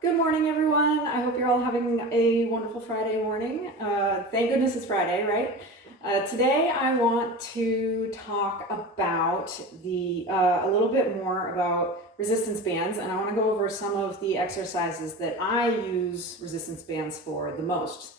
Good morning, everyone. I hope you're all having a wonderful Friday morning. Thank goodness it's Friday, right? Today I want to talk about a little bit more about resistance bands, and I want to go over some of the exercises that I use resistance bands for the most.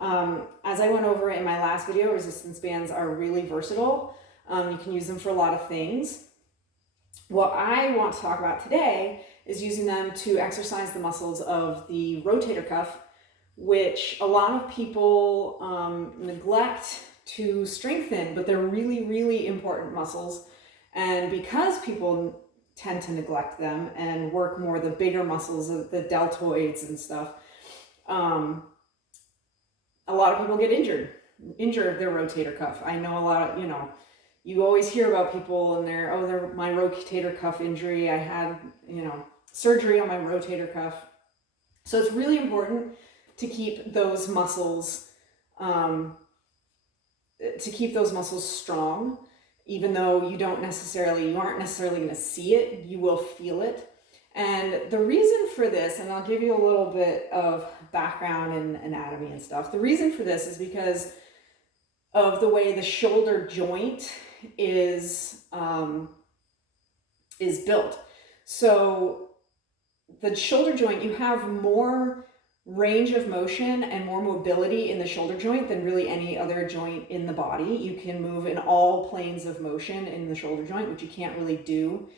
As I went over in my last video, resistance bands are really versatile. You can use them for a lot of things. What I want to talk about today is using them to exercise the muscles of the rotator cuff, which a lot of people neglect to strengthen, but they're really, really important muscles. And because people tend to neglect them and work more the bigger muscles, the deltoids and stuff, a lot of people get injure their rotator cuff. I know a lot of, you always hear about people and they're my rotator cuff injury. I had, surgery on my rotator cuff. So it's really important to keep those muscles, strong, even though you aren't necessarily going to see it, you will feel it. And the reason for this, and I'll give you a little bit of background and anatomy and stuff. The reason for this is because of the way the shoulder joint is built. So the shoulder joint, you have more range of motion and more mobility in the shoulder joint than really any other joint in the body. You can move in all planes of motion in the shoulder joint, which you can't really do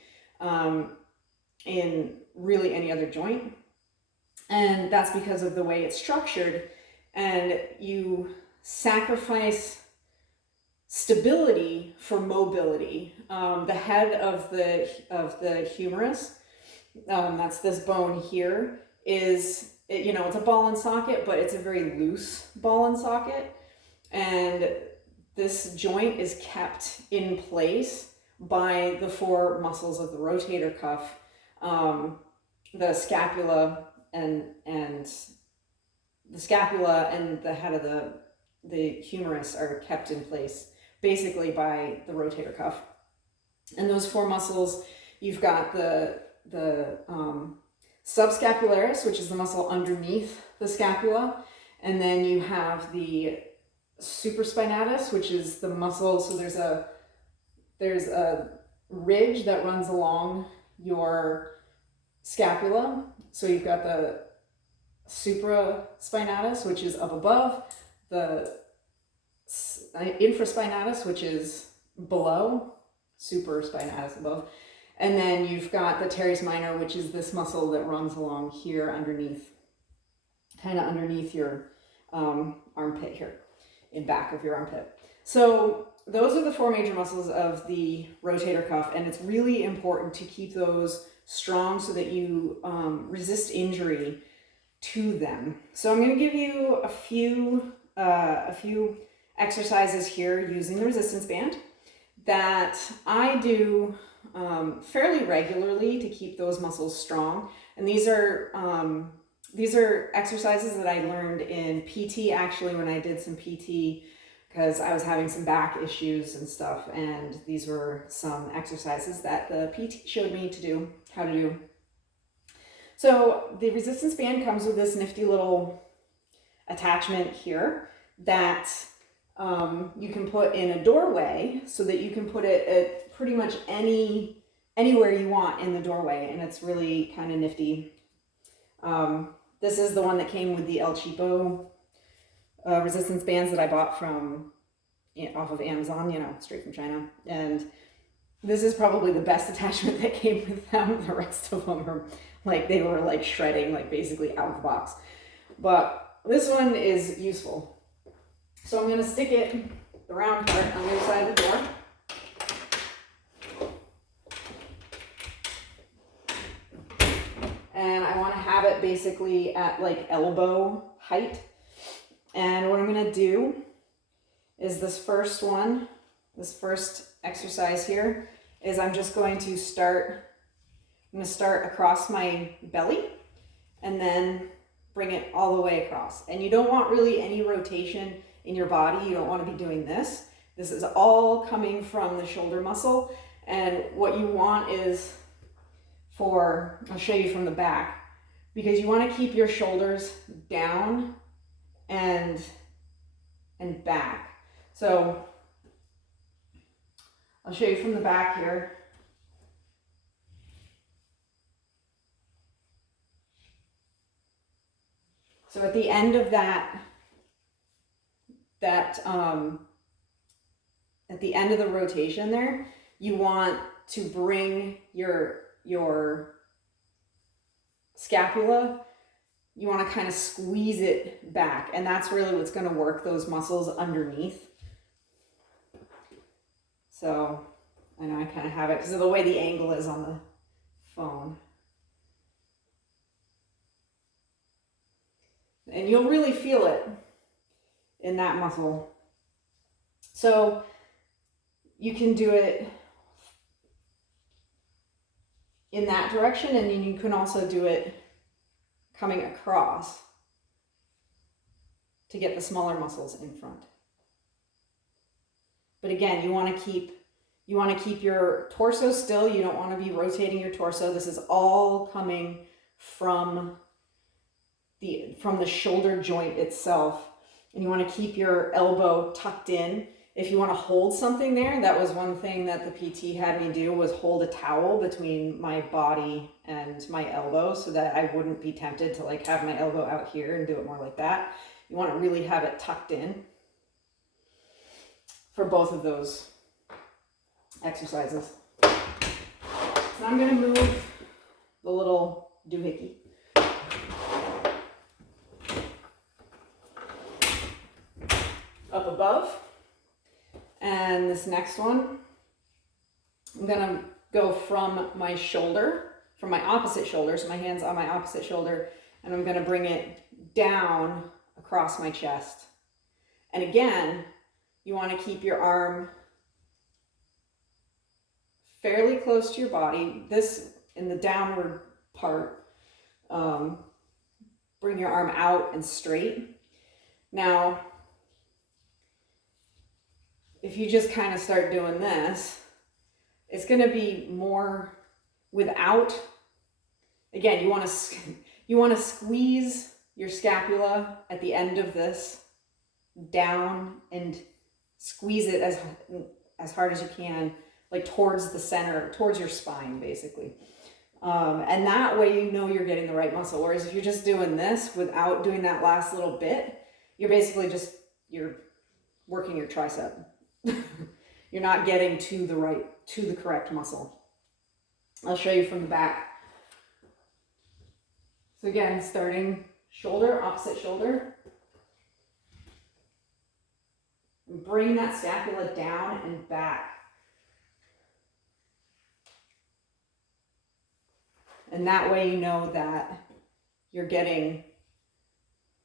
in really any other joint. And that's because of the way it's structured. And you sacrifice stability for mobility. The head of the humerus, that's this bone here, it's a ball and socket, but it's a very loose ball and socket. And this joint is kept in place by the four muscles of the rotator cuff. The scapula and the head of the humerus are kept in place basically by the rotator cuff. And those four muscles, you've got the subscapularis, which is the muscle underneath the scapula, and then you have the supraspinatus, which is the muscle. So there's a ridge that runs along your scapula. So you've got the supraspinatus, which is up above, the infraspinatus, which is below, supraspinatus above, and then you've got the teres minor, which is this muscle that runs along here underneath, kind of underneath your armpit here, in back of your armpit. So those are the four major muscles of the rotator cuff, and it's really important to keep those strong so that you resist injury to them. So I'm going to give you a few exercises here using the resistance band that I do fairly regularly to keep those muscles strong. And these are exercises that I learned in PT, actually, when I did some PT, because I was having some back issues and stuff. And these were some exercises that the PT showed me how to do. So the resistance band comes with this nifty little attachment here that you can put in a doorway, so that you can put it at pretty much anywhere you want in the doorway, and it's really kind of nifty. This is the one that came with the El Cheapo resistance bands that I bought off of Amazon, straight from China. And this is probably the best attachment that came with them. The rest of them are they were shredding, basically out of the box. But this one is useful. So I'm going to stick it, the round part, on the other side of the door. And I want to have it basically at elbow height. And what I'm going to do is this first exercise here, is I'm just going to start across my belly and then bring it all the way across. And you don't want really any rotation in your body. You don't want to be doing this. This is all coming from the shoulder muscle. And what you want is I'll show you from the back, because you want to keep your shoulders down and back. So I'll show you from the back here. So at the end of at the end of the rotation there, you want to bring your scapula, you want to kind of squeeze it back, and that's really what's going to work those muscles underneath. So I know I kind of have it because of the way the angle is on the phone. And you'll really feel it in that muscle. So you can do it in that direction, and then you can also do it coming across to get the smaller muscles in front. But again, you want to keep your torso still. You don't want to be rotating your torso. This is all coming from the shoulder joint itself. And you want to keep your elbow tucked in. If you want to hold something there, that was one thing that the PT had me do, was hold a towel between my body and my elbow so that I wouldn't be tempted to like have my elbow out here and do it more like that. You want to really have it tucked in for both of those exercises. So I'm going to move the little doohickey. Up above. And this next one, I'm gonna go from my shoulder, from my opposite shoulder, so my hand's on my opposite shoulder, and I'm gonna bring it down across my chest. And again, you wanna keep your arm fairly close to your body. This, in the downward part, bring your arm out and straight. Now, if you just kind of start doing this, it's going to be more without, again, you want to squeeze your scapula at the end of this down and squeeze it as hard as you can, like towards the center, towards your spine, basically. And that way you know you're getting the right muscle. Whereas if you're just doing this without doing that last little bit, you're basically you're working your tricep. You're not getting to the correct muscle. I'll show you from the back. So again, starting shoulder, opposite shoulder. And bring that scapula down and back. And that way you know that you're getting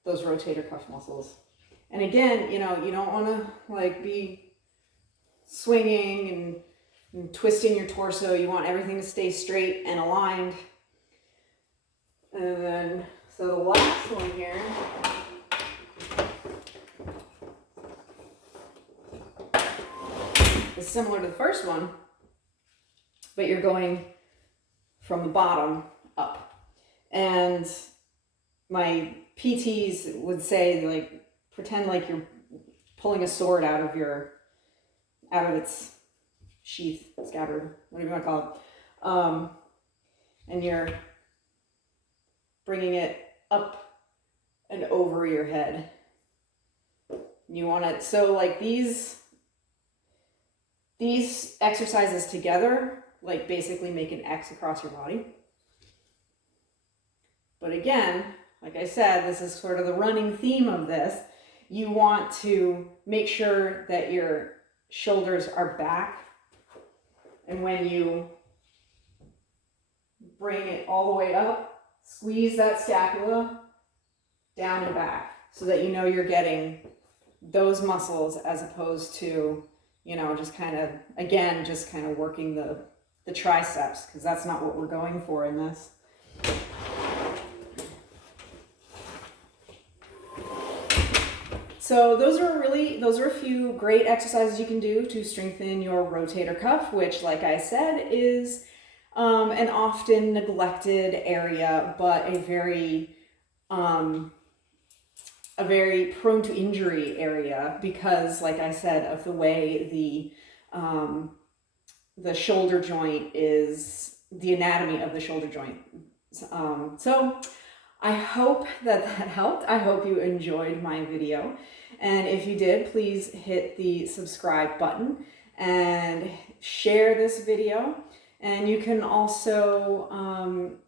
those rotator cuff muscles. And again, you don't want to like be swinging and twisting your torso. You want everything to stay straight and aligned. And then, so the last one here is similar to the first one, but you're going from the bottom up. And my PTs would say, like, pretend like you're pulling a sword out of its sheath, scabbard, whatever you want to call it. And you're bringing it up and over your head. You want it, so like these exercises together, like basically make an X across your body. But again, like I said, this is sort of the running theme of this. You want to make sure that your shoulders are back, and when you bring it all the way up, squeeze that scapula down and back so that you know you're getting those muscles as opposed to, just kind of working the triceps, because that's not what we're going for in this. So those are a few great exercises you can do to strengthen your rotator cuff, which, like I said, is an often neglected area, but a very prone to injury area because, like I said, of the way the shoulder joint is, the anatomy of the shoulder joint. So I hope that helped. I hope you enjoyed my video. And if you did, please hit the subscribe button and share this video. And you can also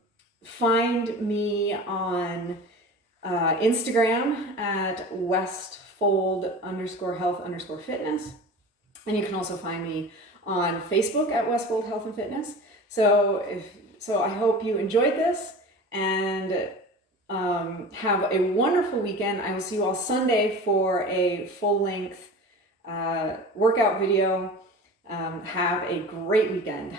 find me on Instagram at westfold_health_fitness. And you can also find me on Facebook at Westfold Health and Fitness. So I hope you enjoyed this and have a wonderful weekend. I will see you all Sunday for a full-length workout video. Have a great weekend.